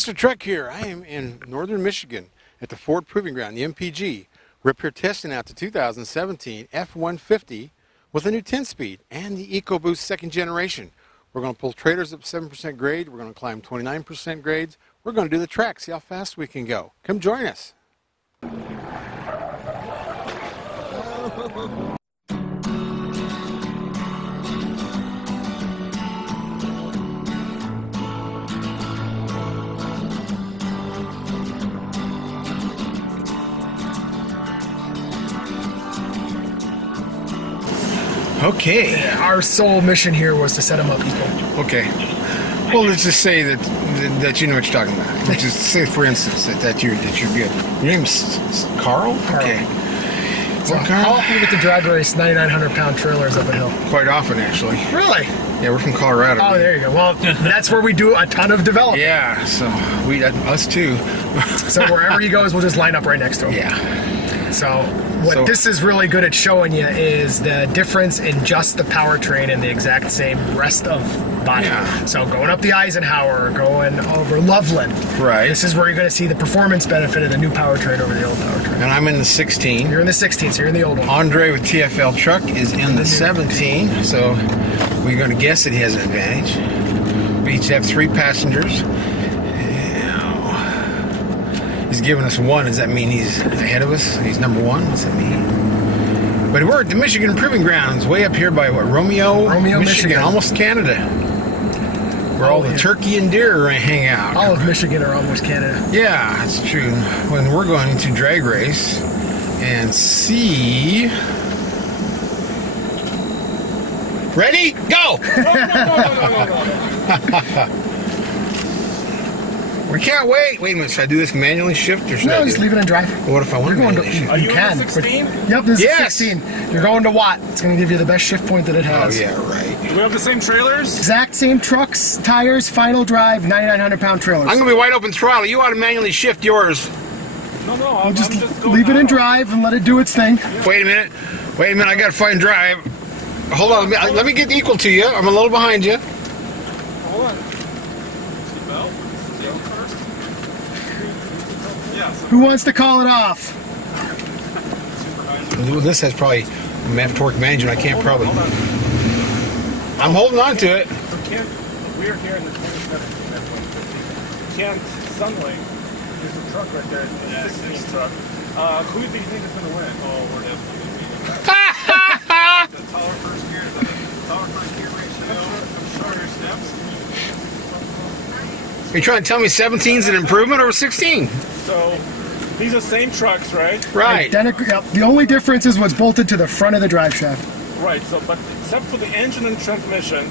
Mr. Trek here. I am in northern Michigan at the Ford Proving Ground, the MPG. We're up here testing out the 2017 F150 with a new 10-speed and the EcoBoost second generation. We're going to pull trailers up 7% grade. We're going to climb 29% grades. We're going to do the track, see how fast we can go. Come join us. Okay. Our sole mission here was to set them up equal. Okay. Well, let's just say that you know what you're talking about. Let's just say, for instance, that you're good. Your name's Carl? Okay. So how often do you get to drag race 9,900-pound trailers up a hill? Quite often, actually. Really? Yeah, we're from Colorado. Oh, there you go. Well, that's where we do a ton of development. Yeah, so us too. So wherever he goes, we'll just line up right next to him. Yeah. So what this is really good at showing you is the difference in just the powertrain and the exact same rest of body. Yeah. So going up the Eisenhower, going over Loveland. Right. This is where you're going to see the performance benefit of the new powertrain over the old powertrain. And I'm in the 16. You're in the 16, so you're in the old one. Andre with TFL Truck is in the 17, so we're going to guess that he has an advantage. We each have 3 passengers. He's giving us 1. Does that mean he's ahead of us? He's number 1? What's that mean? But we're at the Michigan Proving Grounds, way up here by what? Romeo, Michigan, almost Canada. Where all the turkey and deer hang out. All of Michigan are almost Canada. Yeah, that's true. When we're going to drag race and see. Ready? Go! We can't wait. Wait a minute. Should I do this manually shift or should No, just leave it in drive. Well, what if I want to manually shift? Are you can. 16? Yep, this is 16. You're going to Watt. It's going to give you the best shift point that it has. Oh, yeah, right. Do we have the same trailers? Exact same trucks, tires, final drive, 9,900-pound trailers. I'm going to be wide open throttle. You ought to manually shift yours. No, I'm just going leave it in out. drive and let it do its thing. Wait a minute. Wait a minute. I got to find drive. Hold on. Let me get equal to you. I'm a little behind you. Hold on. Seatbelt. Seatbelt first. Yes. Who wants to call it off? Well, this has probably torque management. I can't probably. I'm holding on to it. We're here in the 27th F-150. Can't Sunlink. There's a truck right there. The 16 truck. Who do you think is going to win? Oh, we're definitely going to beat him. The taller first gear ratio. Shorter steps. Are you trying to tell me 17 is an improvement over 16? So these are same trucks, right? Right. Identical. Yep. The only difference is what's bolted to the front of the drive shaft. Right. So, but except for the engine and transmission,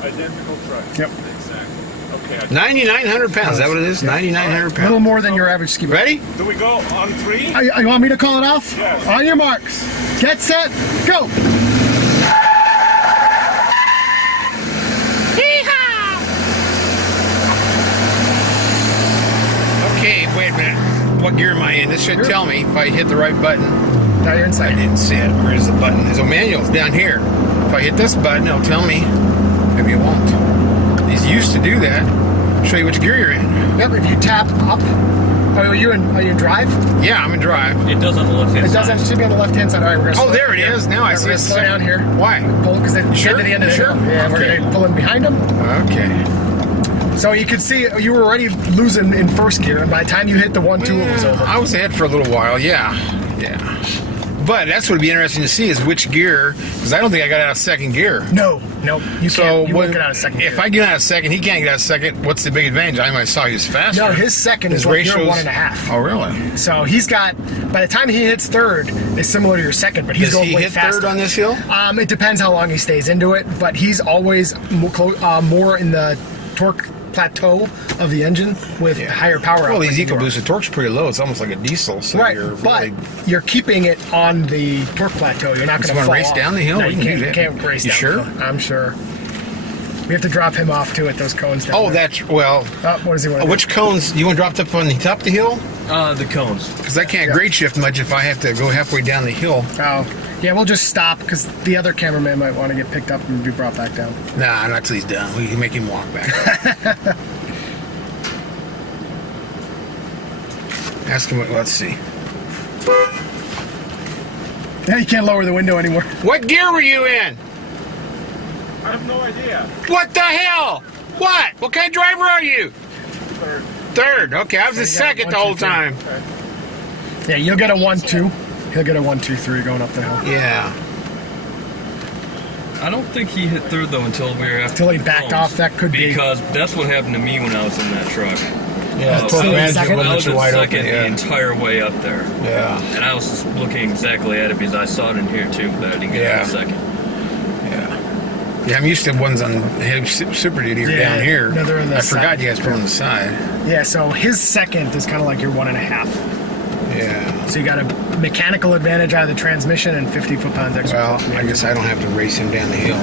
identical trucks. Yep. Exactly. Okay. 9,900 pounds. Is that what it is? 9,900 A little pounds. more than your average ski bike. Ready? Do we go on 3? You want me to call it off? Yes. On your marks. Get set. Go. Okay, wait a minute. What gear am I in? This should tell me if I hit the right button. Now you're inside. I didn't see it. Where's the button? There's a manual. It's down here. If I hit this button, it'll tell me. Maybe it won't. These used to do that. Show you which gear you're in. Yep. If you tap up. Are you in drive? Yeah, I'm in drive. It does on the left hand It side. doesn't. It should be on the left hand side. All right, we're gonna. Oh, there it is. Now I see it. Slow down here. Why? Pull because it's Sure? to the end of the Sure. hill. Yeah, we're Okay. gonna pull in behind him. Okay. So you could see you were already losing in first gear, and by the time you hit the 1-2, it was over. I was ahead for a little while. Yeah. But that's what would be interesting to see is which gear, because I don't think I got out of second gear. No, you So can't. You won't get out of second gear. if I get out of second, he can't get out of second. What's the big advantage? I might saw he was faster. No, his second is like your 1.5. Oh, really? So he's got. By the time he hits third, it's similar to your second, but he's Does going he way hit faster. third on this hill? It depends how long he stays into it, but he's always more in the torque plateau of the engine with higher power output. Well, these EcoBoost, the torque's pretty low. It's almost like a diesel. So Right, you're but really, you're keeping it on the torque plateau. You're not going to wanna fall race off. down the hill? No, We you can do can't that. race You down sure? the hill. I'm sure. We have to drop him off too at those cones down oh, there. that's, well, What does he want to do? which cones? You want dropped up on the top of the hill? The cones. Because I can't grade shift much if I have to go halfway down the hill. Oh, yeah, we'll just stop because the other cameraman might want to get picked up and be brought back down. Nah, not till he's done. We can make him walk back. Ask him what, let's see. Yeah, you can't lower the window anymore. What gear were you in? I have no idea. What the hell? What? What kind of driver are you? Third. Third. Okay, I was So the you got second one, the whole two, three. time. Okay. Yeah, you'll get a 1-2. He'll get a 1-2-3 going up the hill. Yeah. I don't think he hit third though until we were after. Until he backed off, that could be. Because that's what happened to me when I was in that truck. Yeah, So the management second? wouldn't I let was you at wide second open. the Yeah. entire way up there. Yeah. And I was just looking exactly at it because I saw it in here too, but I didn't get Yeah. it in a second. Yeah. Yeah, I'm used to ones on Super Duty or Yeah, down here. no, they're on the I forgot side. you guys put on the side. Yeah, so his second is kind of like your 1.5. Yeah. So you got a mechanical advantage out of the transmission and 50 foot-pounds extra. Well, torque. I guess I don't have to race him down the hill.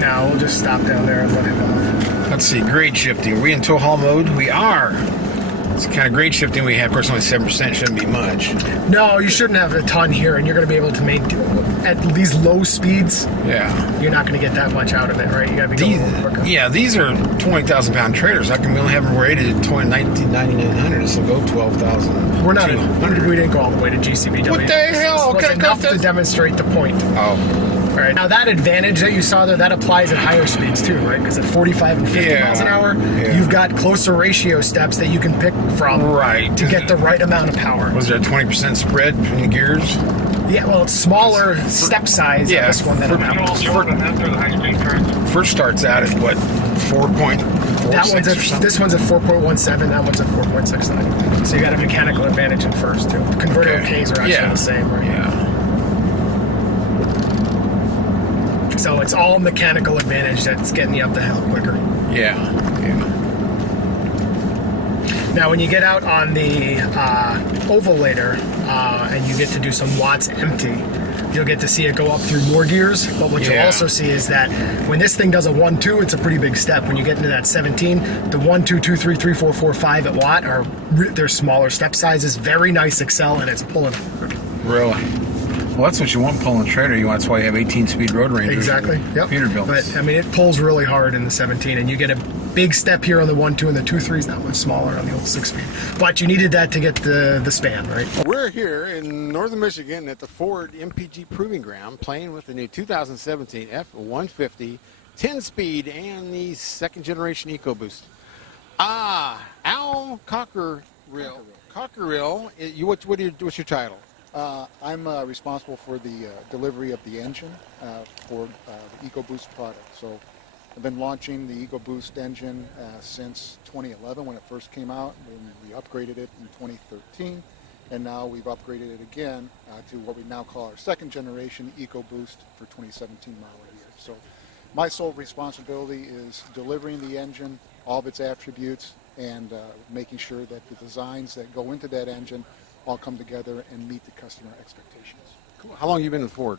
No, we'll just stop down there and let him off. Let's see, grade shifting. Are we in tow haul mode? We are. It's the kind of grade shifting we have. Of course, only 7%, shouldn't be much. No, you shouldn't have a ton here, and you're going to be able to maintain at these low speeds. Yeah. You're not going to get that much out of it, right? You got to be going a little quicker. Yeah, these are 20,000 pound trailers. How come we only have them rated at 9,900? So go 12,000. We're not. We didn't go all the way to GCVW. What the hell? This was Okay, enough cut to this. demonstrate the point. Oh. All right. Now that advantage that you saw there, that applies at higher speeds too, right? Because at 45 and 50 Yeah. miles an hour, Yeah. you've got closer ratio steps that you can pick from, Right. to get the right amount of power. Was there a 20% spread between the gears? Yeah, well, it's smaller step size. Yeah, on this one than for- on that one. First starts out at what? 4.46 That one's or at, something? this one's at 4.17. That one's at 4.69. So you got a mechanical advantage in first too. Converter Okay. Ks are actually Yeah. the same, right? Yeah. So it's all mechanical advantage that's getting you up the hill quicker. Yeah. Yeah. Now, when you get out on the ovalator and you get to do some watts empty, you'll get to see it go up through more gears. But what you'll Yeah. also see is that when this thing does a 1-2, it's a pretty big step. When you get into that 17, the 1, 2, 2, 3, 3, 4, 4, 5 at watt are they're smaller step sizes. Very nice Excel, and it's pulling. Really? Well, that's what you want pulling a trailer. That's why you have 18-speed road rangers. Exactly. Yep. Peterbilt. But I mean, it pulls really hard in the 17, and you get a big step here on the 1-2, and the 2-3 is not much smaller on the old 6-speed. But you needed that to get the span, right? We're here in northern Michigan at the Ford MPG Proving Ground playing with the new 2017 F150 10-speed and the second-generation EcoBoost. Al Cockerill. What's your title? I'm responsible for the delivery of the engine for the EcoBoost product. So I've been launching the EcoBoost engine since 2011 when it first came out. We upgraded it in 2013, and now we've upgraded it again to what we now call our second generation EcoBoost for 2017 model year. So my sole responsibility is delivering the engine, all of its attributes, and making sure that the designs that go into that engine all come together and meet the customer expectations. Cool. How long have you been in Ford?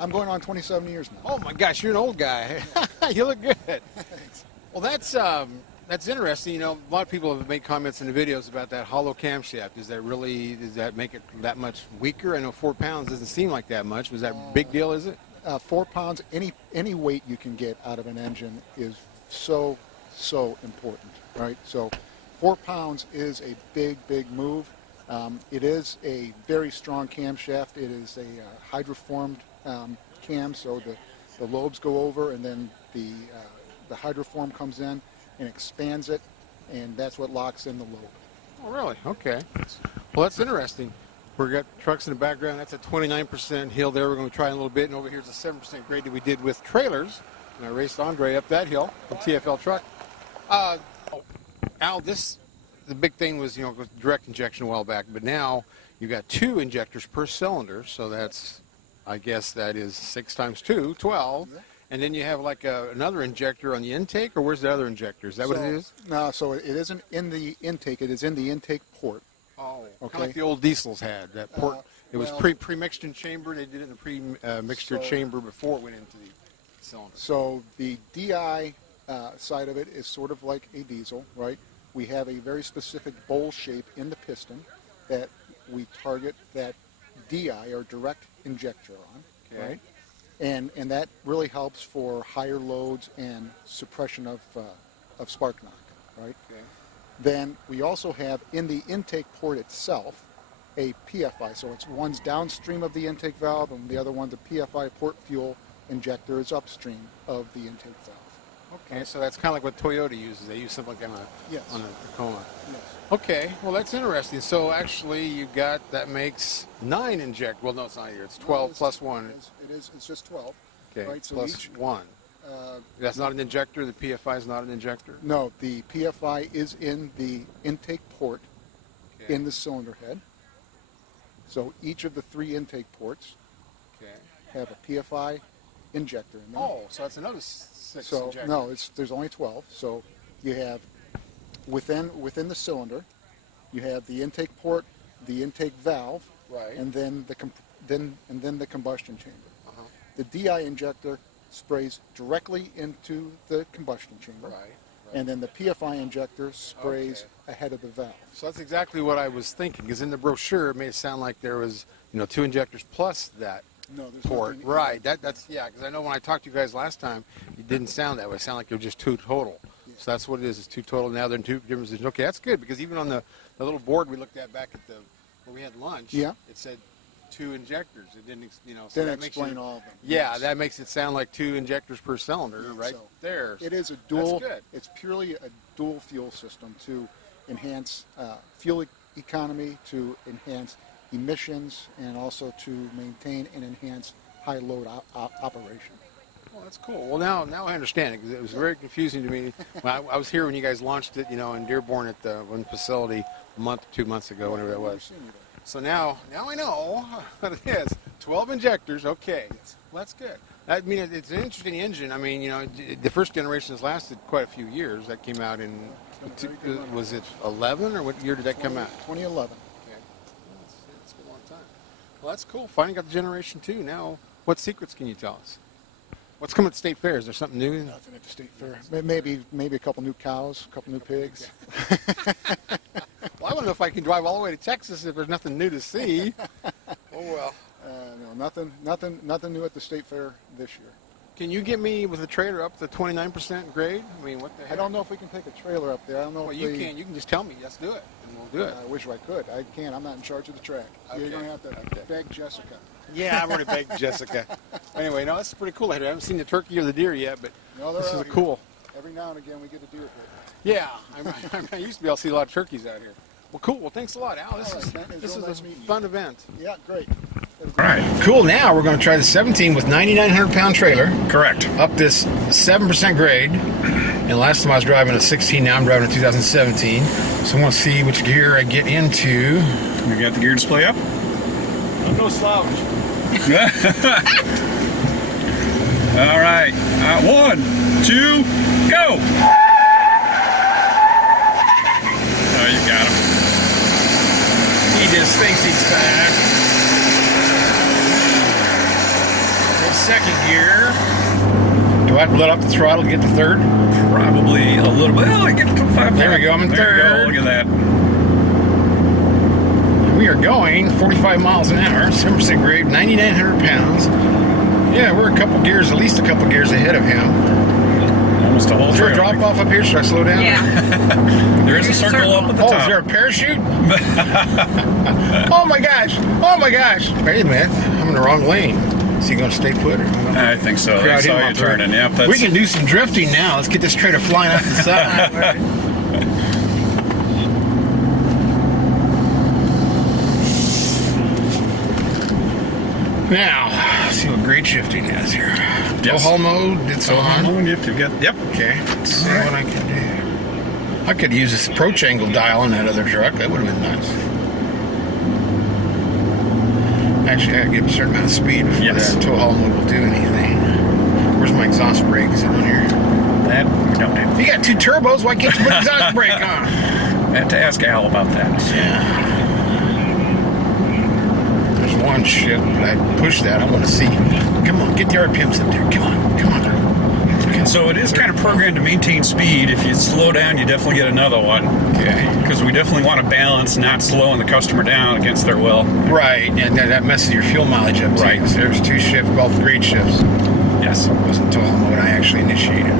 I'm going on 27 years now. Oh my gosh, you're an old guy. You look good. Well, that's interesting. You know, a lot of people have made comments in the videos about that hollow camshaft. Does that make it that much weaker? I know 4 pounds doesn't seem like that much. Was that a big deal, is it? 4 pounds, any weight you can get out of an engine is so important, right? So 4 pounds is a big move. It is a very strong camshaft. It is a hydroformed cam, so the lobes go over, and then the hydroform comes in and expands it, and that's what locks in the lobe. Oh, really? Okay. Well, that's interesting. We've got trucks in the background. That's a 29% hill there. We're going to try a little bit, and over here's a 7% grade that we did with trailers. And I raced Andre up that hill from TFL Truck. Al, the big thing was, direct injection a while back, but now you've got 2 injectors per cylinder, so that's, I guess that is 6 times 2, 12. Yeah. And then you have like another injector on the intake, or where's the other injector? Is that what it is? No, so it isn't in the intake. It is in the intake port. Oh, okay. Kind of like the old diesels had, that port. It was pre-mixed in chamber. They did it in the pre-mixture chamber before it went into the cylinder. So the DI side of it is sort of like a diesel, right? We have a very specific bowl shape in the piston that we target that DI, or direct injector, on, right? And that really helps for higher loads and suppression of spark knock, right? Then we also have in the intake port itself a PFI. So one's downstream of the intake valve, and the other one's a PFI port fuel injector is upstream of the intake valve. Okay, so that's kind of like what Toyota uses. They use something like that Yes. on a Tacoma. Yes. Okay, well that's interesting. So actually you got, that makes 9 inject. Well, no, it's not here. It's 12 plus 1. It's just 12. Okay, Right, so plus each, 1. That's not an injector? The PFI is not an injector? No, the PFI is in the intake port in the cylinder head. So each of the 3 intake ports have a PFI injector in them. Oh, so that's another 6 So injectors. no, there's only 12. So you have within the cylinder, you have the intake port, the intake valve, Right. and then the combustion chamber. The DI injector sprays directly into the combustion chamber, and then the PFI injector sprays ahead of the valve. So that's exactly what I was thinking, because in the brochure it made it sound like there was, 2 injectors plus that No, there's port. nothing- Right. That's because I know when I talked to you guys last time, it didn't sound that way. It sounded like there were just 2 total. Yeah. So that's what it is. It's 2 total. Now they're in 2 different positions. Okay, that's good, because even on the little board we looked at back at where we had lunch, Yeah. it said 2 injectors. It didn't, so Didn't that makes explain all of them. Yeah, Yes. that makes it sound like 2 injectors per cylinder, Yeah, right so there. It is a dual. That's good. It's purely a dual fuel system to enhance fuel economy, to enhance emissions, and also to maintain and enhance high load operation. Well, that's cool. Well, now I understand it, because it was very confusing to me. When I was here when you guys launched it, in Dearborn at the one facility a month, 2 months ago, whenever that was. So now I know what it is. 12 injectors, okay. Well, that's good. I mean, it's an interesting engine. I mean, the first generation has lasted quite a few years. That came out in, was it 11, or what year did that come out? 2011. Okay. It's been a long time. Well, that's cool. Finally got the generation 2. Now, what secrets can you tell us? What's coming at State Fair? Is there something new? Nothing at the state fair. Maybe a couple new cows, a couple new pigs. Well, I don't know if I can drive all the way to Texas if there's nothing new to see. Oh well. No, nothing new at the state fair this year. Can you get me with a trailer up to 29% grade? I mean, what the heck? I don't know if we can take a trailer up there. I don't know Well, if you can. You can just tell me. Let's do it, and we'll do it. I wish I could. I can't. I'm not in charge of the track. Okay. You're going to have to Okay. beg Jessica. Yeah, I've already begged Jessica. Anyway, no, that's pretty cool. I haven't seen the turkey or the deer yet, but No, they're this is out here. cool. Every now and again we get a deer hit. Yeah, I used to be able to see a lot of turkeys out here. Well, cool. Well, thanks a lot, Al. This All right, man. It was is real a nice meeting you. fun event. Yeah, great. All right, cool. Now we're going to try the 17 with 9,900-pound trailer. Correct. Up this 7% grade. And last time I was driving a 16, now I'm driving a 2017. So I want to see which gear I get into. We got the gear display up. No slouch. All right. 1, 2, go. Oh, you got him. He just thinks he's fast. Second gear. Do I have to let off the throttle to get to third? Probably a little bit. Oh, I get to 5. There we go. I'm in There you third. go. Look at that. We are going 45 miles an hour, 7% grade, 9,900 pounds. Yeah, we're a couple gears, at least a couple gears ahead of him. Almost a whole Is there a trailer. drop off up here? Should I slow down? Yeah. There is a circle up at the Oh, top. is there a parachute? Oh my gosh! Oh my gosh! Wait a minute, I'm in the wrong lane. Is he going to stay put? Or I think so. I crowd saw him you up there? turning. Yep, that's We can do some drifting now. Let's get this trailer flying off the side. Now, let's see what grade shifting is here. Yes. Haul mode, it's on. Yep. Okay, let's see what I can do. I could use this approach angle dial on that other truck. That would have been nice. Actually, I gotta give a certain amount of speed before Yes. that tow haul mode will do anything. Where's my exhaust brake? Is it on here? That we don't have. You got 2 turbos. Why can't you put the exhaust brake on? I had to ask Al about that. Yeah. There's one shift. I push that. I want to see. Come on, get the RPMs up there. Come on, come on. So it is kind of programmed to maintain speed. If you slow down, you definitely get another one. Okay. Because we definitely want to balance not slowing the customer down against their will. Right, and that messes your fuel mileage up. Right. Too. So there's 2 shifts, both grade shifts. Yes. It wasn't tow haul mode I actually initiated.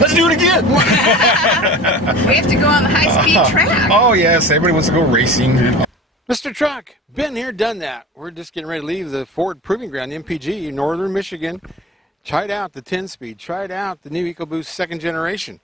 Let's do it again. We have to go on the high-speed track. Oh, yes. Everybody wants to go racing. Mr. Truck, been here, done that. We're just getting ready to leave the Ford Proving Ground, MPG, Northern Michigan. Tried out the 10-speed. Tried out the new EcoBoost second generation.